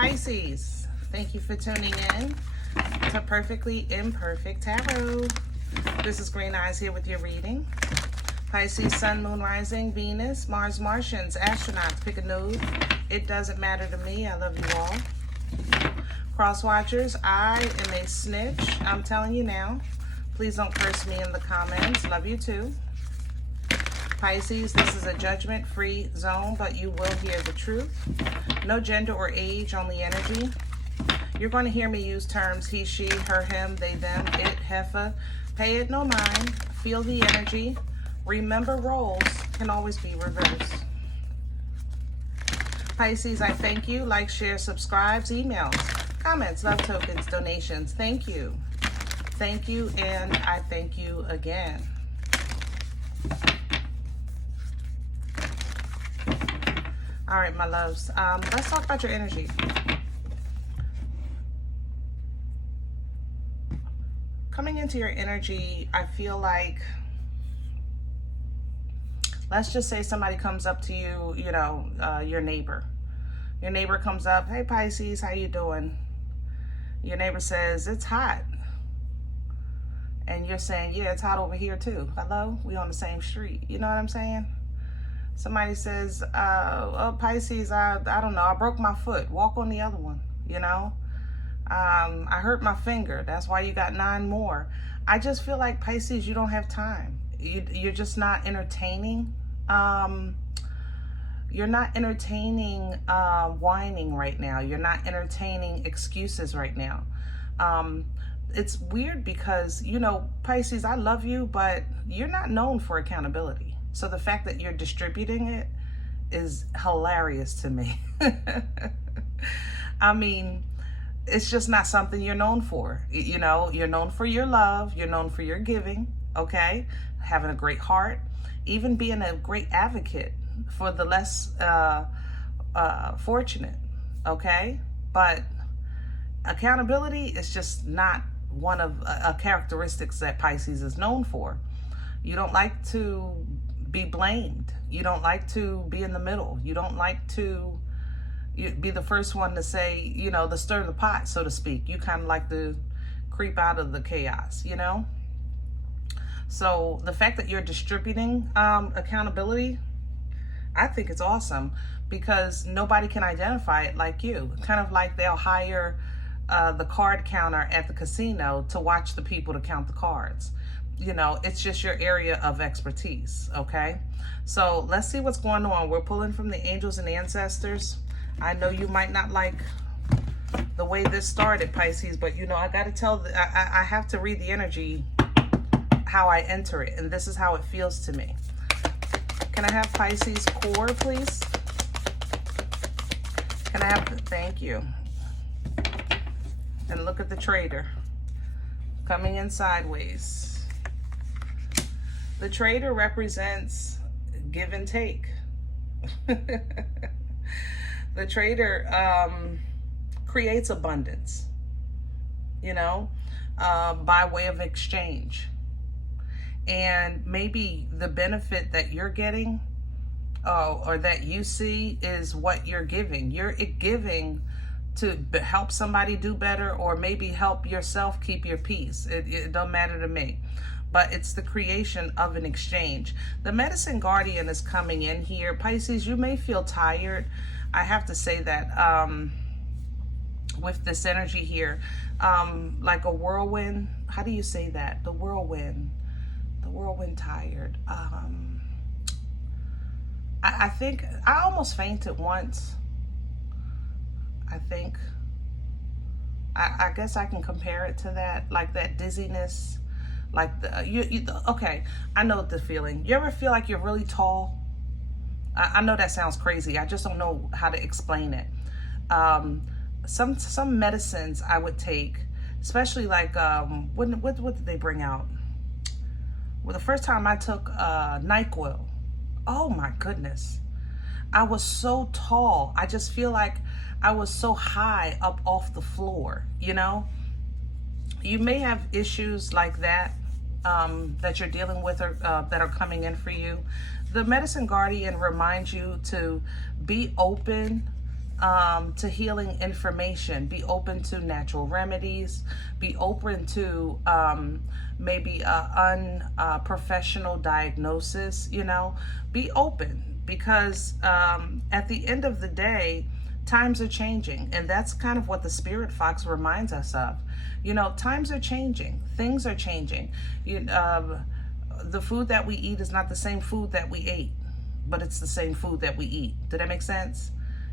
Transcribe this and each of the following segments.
Pisces, thank you for tuning in to Perfectly Imperfect Tarot. This is Green Eyes here with your reading. Pisces, Sun, Moon, Rising, Venus, Mars, Martians, astronauts, pick a node. It doesn't matter to me. I love you all. Cross watchers, I am a snitch. I'm telling you now. Please don't curse me in the comments. Love you too. Pisces, this is a judgment-free zone, but you will hear the truth. No gender or age, only energy. You're going to hear me use terms he, she, her, him, they, them, it, heifer. Pay it no mind. Feel the energy. Remember, roles can always be reversed. Pisces, I thank you. Like, share, subscribes, emails, comments, love tokens, donations. Thank you. Thank you, and I thank you again. All right, my loves. Let's talk about your energy. Coming into your energy, I feel like, let's just say somebody comes up to you, you know, your neighbor. Your neighbor comes up, hey Pisces, how you doing? Your neighbor says, it's hot. And you're saying, yeah, it's hot over here too. Hello? We on the same street. You know what I'm saying? Somebody says, oh, Pisces, I don't know, I broke my foot. Walk on the other one, you know? I hurt my finger. That's why you got 9 more. I just feel like, Pisces, you don't have time. You're just not entertaining. You're not entertaining whining right now. You're not entertaining excuses right now. It's weird because, you know, Pisces, I love you, but you're not known for accountability. So the fact that you're distributing it is hilarious to me. I mean, it's just not something you're known for. You know, you're known for your love. You're known for your giving, okay? Having a great heart, even being a great advocate for the less fortunate, okay? But accountability is just not one of characteristics that Pisces is known for. You don't like to be blamed. You don't like to be in the middle. You don't like to be the first one to say, you know, the stir the pot, so to speak. You kind of like to creep out of the chaos, you know? So the fact that you're distributing accountability, I think it's awesome because nobody can identify it like you. Kind of like they'll hire the card counter at the casino to watch the people to count the cards. You know, it's just your area of expertise, okay? So let's see what's going on. We're pulling from the angels and ancestors. I know you might not like the way this started, Pisces, but you know, I got to tell, I have to read the energy, how I enter it, and this is how it feels to me. Can I have Pisces core, please? Can I have, thank you. And look at the trader coming in sideways. The trader represents give and take. The trader creates abundance, you know, by way of exchange. And maybe the benefit that you're getting or that you see is what you're giving. You're giving to help somebody do better or maybe help yourself keep your peace. It don't matter to me. But it's the creation of an exchange. The medicine guardian is coming in here. Pisces, you may feel tired. I have to say that with this energy here, like a whirlwind. How do you say that? The whirlwind tired. I think I almost fainted once. I guess I can compare it to that, like that dizziness. Like okay, I know the feeling. You ever feel like you're really tall? I know that sounds crazy. I just don't know how to explain it. Some medicines I would take, especially like what did they bring out? Well, the first time I took NyQuil, oh my goodness, I was so tall. I just feel like I was so high up off the floor. You know, you may have issues like that that you're dealing with or that are coming in for you. The medicine guardian reminds you to be open to healing information. Be open to natural remedies. Be open to maybe a unprofessional diagnosis, you know. Be open, because at the end of the day, times are changing, and that's kind of what the Spirit Fox reminds us of. You know, times are changing. Things are changing. The food that we eat is not the same food that we ate, but it's the same food that we eat. Did that make sense?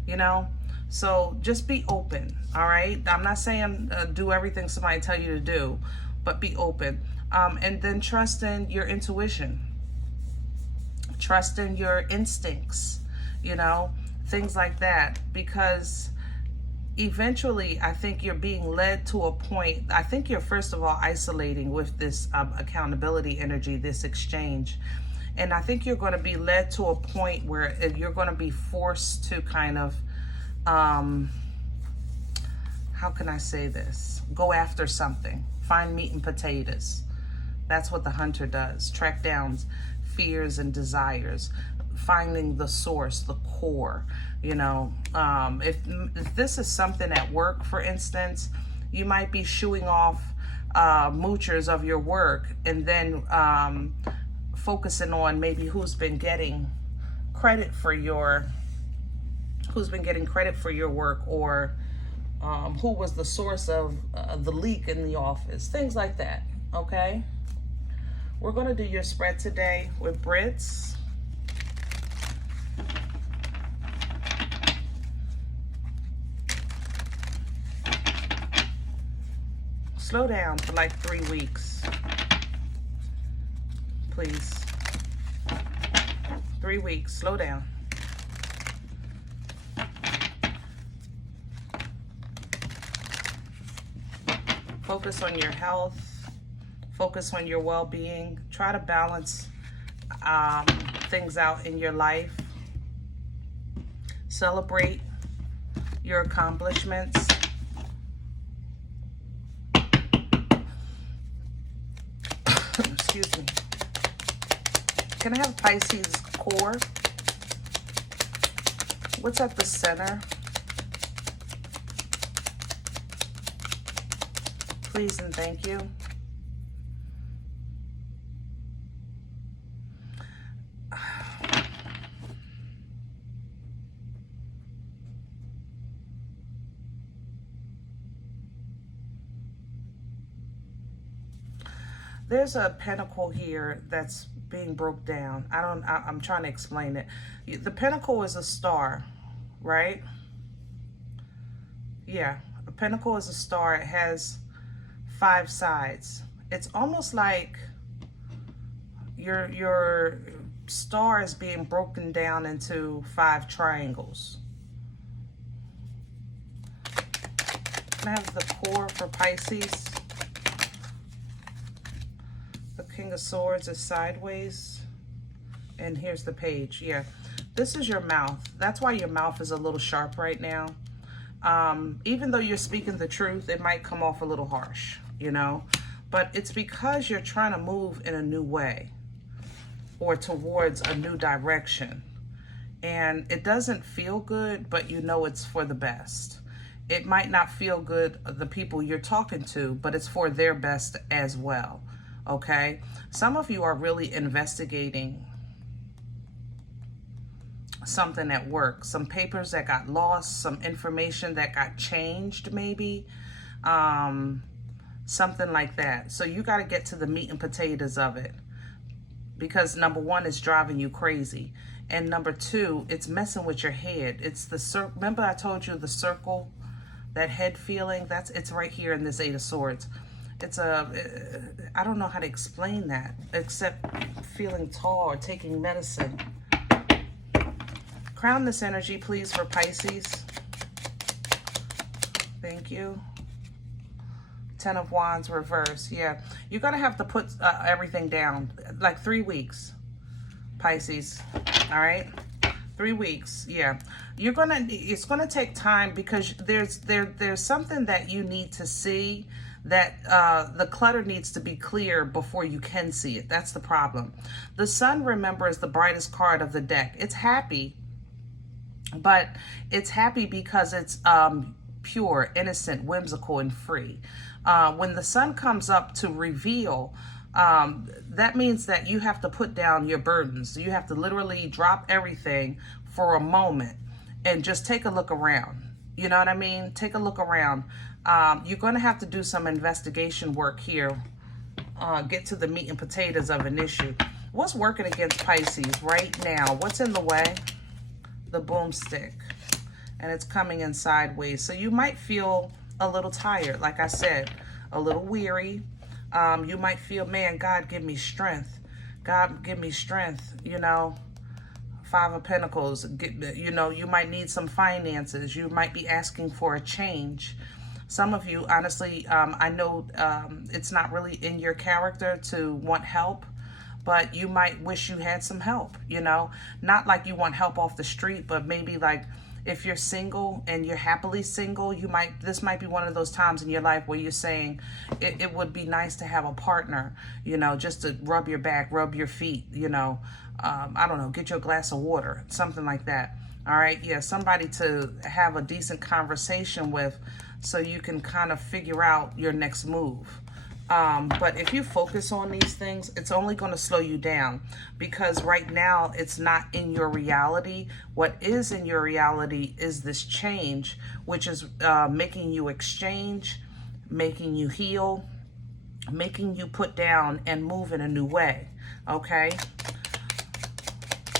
You know? So just be open, all right? I'm not saying do everything somebody tell you to do, but be open. And then trust in your intuition. Trust in your instincts, you know, things like that. Because eventually, I think you're being led to a point. I think you're, first of all, isolating with this accountability energy, this exchange. And I think you're going to be led to a point where you're going to be forced to kind of, how can I say this? Go after something. Find meat and potatoes. That's what the hunter does. Track down fears and desires. Finding the source, the core. You know, if this is something at work, for instance, you might be shooing off moochers of your work, and then focusing on maybe who's been getting credit for your work, or who was the source of the leak in the office, things like that. Okay, we're going to do your spread today with Brits. Slow down for like 3 weeks, please. 3 weeks, slow down. Focus on your health, focus on your well-being. Try to balance things out in your life. Celebrate your accomplishments. Excuse me. Can I have Pisces core? What's at the center? Please and thank you. There's a pentacle here that's being broke down. I'm trying to explain it. The pentacle is a star, right? Yeah, a pentacle is a star. It has 5 sides. It's almost like your star is being broken down into 5 triangles. Can I have the core for Pisces? King of Swords is sideways, and here's the page. Yeah, this is your mouth. That's why your mouth is a little sharp right now. Even though you're speaking the truth, it might come off a little harsh, you know, but it's because you're trying to move in a new way or towards a new direction, and it doesn't feel good, but you know it's for the best. It might not feel good, the people you're talking to, but it's for their best as well. Okay, some of you are really investigating something at work, some papers that got lost, some information that got changed, maybe something like that. So you got to get to the meat and potatoes of it, because number 1, it's driving you crazy, and number 2, it's messing with your head. It's the circle. Remember I told you the circle, that head feeling, it's right here in this 8 of Swords. It's I don't know how to explain that except feeling tall or taking medicine. Crown this energy, please, for Pisces. Thank you. 10 of Wands reverse. Yeah, you're going to have to put everything down. Like 3 weeks, Pisces. All right? 3 weeks. Yeah. It's going to take time, because there's something that you need to see, that the clutter needs to be clear before you can see it. That's the problem. The Sun, remember, is the brightest card of the deck. It's happy, But it's happy because it's pure, innocent, whimsical, and free. When the sun comes up to reveal, that means that you have to put down your burdens. You have to literally drop everything for a moment and just take a look around. You know what I mean? Take a look around. You're going to have to do some investigation work here. Get to the meat and potatoes of an issue. What's working against Pisces right now? What's in the way? The boomstick. And it's coming in sideways. So you might feel a little tired, like I said, a little weary. You might feel, man, God, give me strength. God, give me strength, you know. Five of Pentacles, you know, you might need some finances. You might be asking for a change. Some of you, honestly, I know it's not really in your character to want help, but you might wish you had some help, you know. Not like you want help off the street, but maybe like if you're single and you're happily single, this might be one of those times in your life where you're saying it would be nice to have a partner, you know, just to rub your back, rub your feet, you know. I don't know, get you a glass of water, something like that. All right, yeah, somebody to have a decent conversation with so you can kind of figure out your next move. But if you focus on these things, it's only going to slow you down, because right now it's not in your reality. What is in your reality is this change, which is making you exchange, making you heal, making you put down and move in a new way. Okay?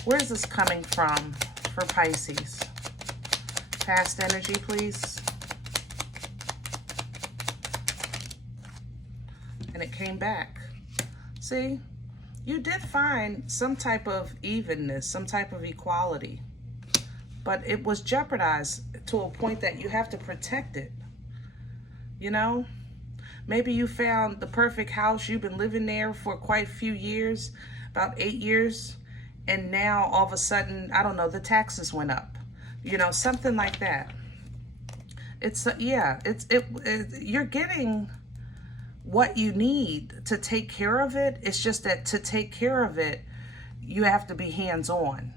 Where's this coming from for Pisces? Past energy, please. And it came back. See, you did find some type of evenness, some type of equality, but it was jeopardized to a point that you have to protect it. You know, maybe you found the perfect house. You've been living there for quite a few years, about 8 years, and now all of a sudden, I don't know, the taxes went up. You know, something like that. It's you're getting what you need to take care of it. It's just that to take care of it, you have to be hands-on.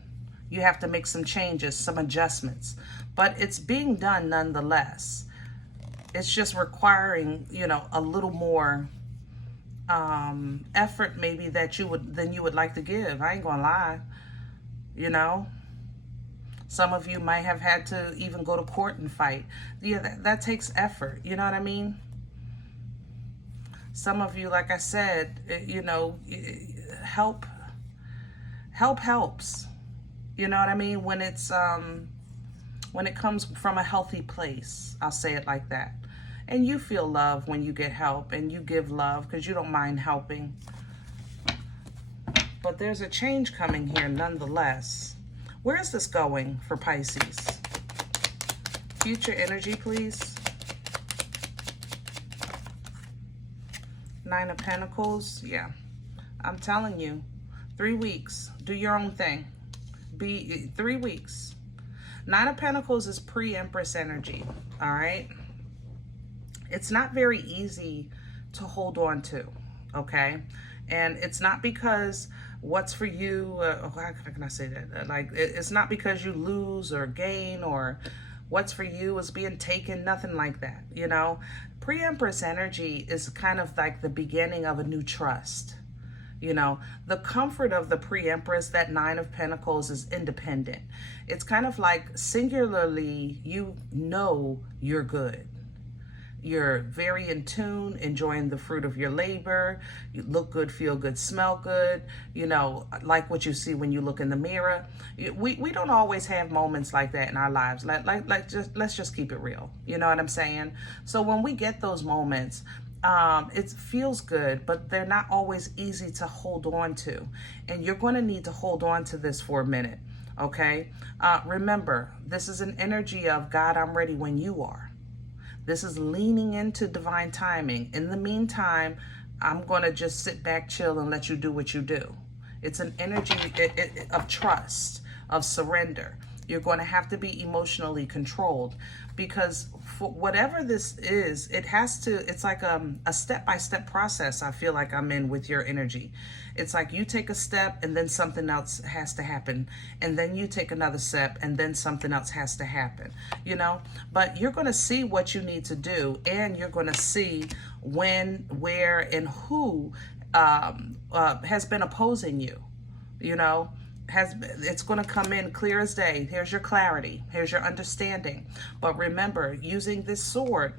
You have to make some changes, some adjustments, but it's being done nonetheless. It's just requiring, you know, a little more effort maybe than you would like to give. I ain't gonna lie, you know. Some of you might have had to even go to court and fight. Yeah, that takes effort, you know what I mean? Some of you, like I said, you know, help helps. You know what I mean? When it's when it comes from a healthy place, I'll say it like that. And you feel love when you get help, and you give love because you don't mind helping. But there's a change coming here nonetheless. Where is this going for Pisces? Future energy, please. Nine of Pentacles. Yeah, I'm telling you, 3 weeks. Do your own thing. 3 weeks. Nine of Pentacles is pre-Empress energy. All right. It's not very easy to hold on to. Okay. And it's not because what's for you, how can I say that? Like, it's not because you lose or gain or what's for you is being taken, nothing like that, you know. Pre-Empress energy is kind of like the beginning of a new trust. You know, the comfort of the pre-Empress, that Nine of Pentacles, is independent. It's kind of like singularly, you know you're good. You're very in tune, enjoying the fruit of your labor. You look good, feel good, smell good. You know, like what you see when you look in the mirror. We don't always have moments like that in our lives. Let's just keep it real. You know what I'm saying? So when we get those moments, it feels good, but they're not always easy to hold on to. And you're going to need to hold on to this for a minute. Okay? Remember, this is an energy of God, I'm ready when you are. This is leaning into divine timing. In the meantime, I'm going to just sit back, chill, and let you do what you do. It's an energy of trust, of surrender. You're going to have to be emotionally controlled, because for whatever this is, it has to, it's like a step-by-step process. I feel like I'm in with your energy. It's like you take a step and then something else has to happen. And then you take another step and then something else has to happen, you know? But you're going to see what you need to do, and you're going to see when, where, and who has been opposing you, you know? It's going to come in clear as day. Here's your clarity. Here's your understanding. But remember, using this sword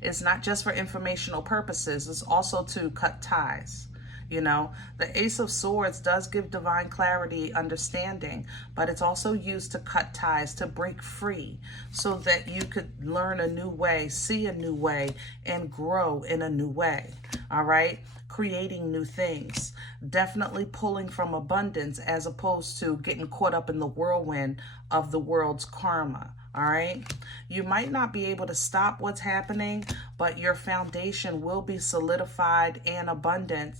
is not just for informational purposes. It's also to cut ties. You know, the Ace of Swords does give divine clarity, understanding, but it's also used to cut ties, to break free, so that you could learn a new way, see a new way, and grow in a new way. All right? Creating new things. Definitely pulling from abundance, as opposed to getting caught up in the whirlwind of the world's karma. All right. You might not be able to stop what's happening, but your foundation will be solidified and abundant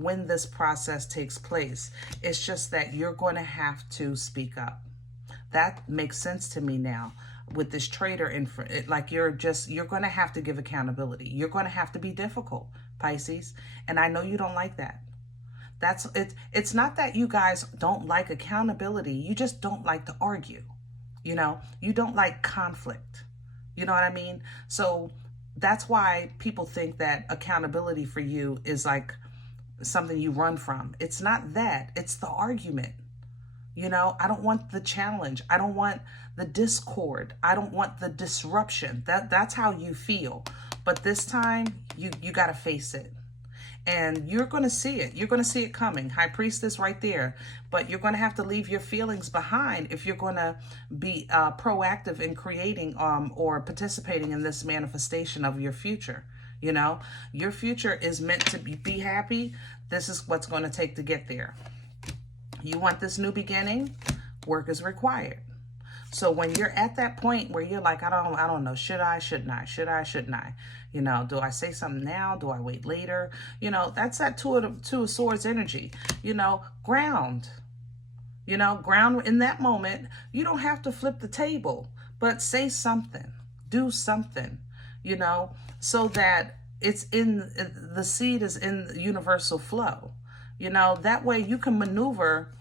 when this process takes place. It's just that you're going to have to speak up. That makes sense to me now with this trader. Like you're going to have to give accountability. You're going to have to be difficult, Pisces. And I know you don't like that. It's not that you guys don't like accountability. You just don't like to argue. You know, you don't like conflict. You know what I mean? So that's why people think that accountability for you is like something you run from. It's not that. It's the argument. You know, I don't want the challenge. I don't want the discord. I don't want the disruption. That's how you feel. But this time, you got to face it. And you're going to see it. You're going to see it coming. High Priestess right there. But you're going to have to leave your feelings behind if you're going to be proactive in creating or participating in this manifestation of your future. You know, your future is meant to be happy. This is what's going to take to get there. You want this new beginning? Work is required. So when you're at that point where you're like, I don't know, should I, shouldn't I, should I, shouldn't I? You know, do I say something now? Do I wait later? You know, that's that two of Swords energy. You know, ground. You know, ground in that moment. You don't have to flip the table, but say something, do something, you know, so that the seed is in the universal flow. You know, that way you can maneuver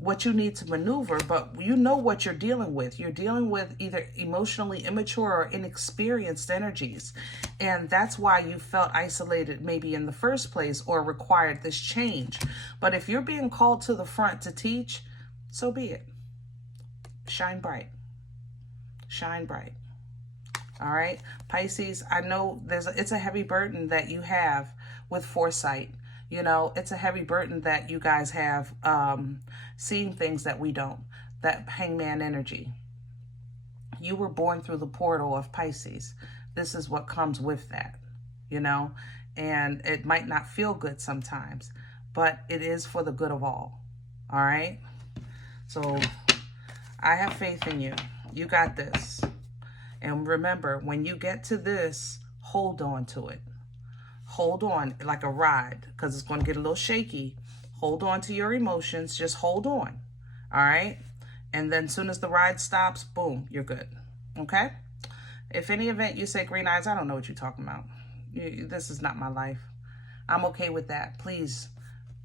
what you need to maneuver, but you know what you're dealing with. You're dealing with either emotionally immature or inexperienced energies. And that's why you felt isolated maybe in the first place, or required this change. But if you're being called to the front to teach, so be it. Shine bright. Shine bright. All right, Pisces, I know it's a heavy burden that you have with foresight. You know, it's a heavy burden that you guys have seeing things that we don't, that hangman energy. You were born through the portal of Pisces. This is what comes with that, you know, and it might not feel good sometimes, but it is for the good of all right? So I have faith in you. You got this. And remember, when you get to this, hold on to it. Hold on like a ride, because it's going to get a little shaky. Hold on to your emotions. Just hold on. All right. And then as soon as the ride stops, boom, you're good. Okay. If any event you say green eyes, I don't know what you're talking about. This is not my life. I'm okay with that. Please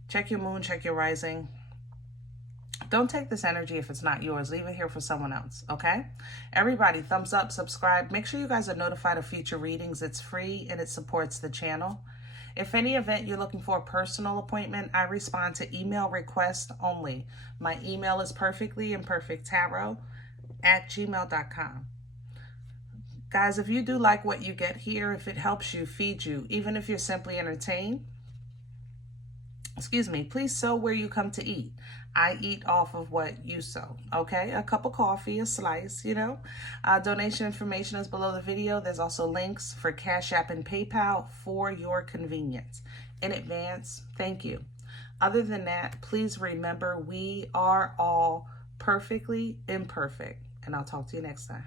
check your moon, check your rising. Don't take this energy if it's not yours. Leave it here for someone else, okay? Everybody, thumbs up, subscribe. Make sure you guys are notified of future readings. It's free and it supports the channel. If any event you're looking for a personal appointment, I respond to email requests only. My email is perfectlyimperfecttarot@gmail.com. Guys, if you do like what you get here, if it helps you, feed you, even if you're simply entertained, please sow where you come to eat. I eat off of what you sow, okay? A cup of coffee, a slice, you know. Donation information is below the video. There's also links for CashApp and PayPal for your convenience. In advance, thank you. Other than that, please remember we are all perfectly imperfect. And I'll talk to you next time.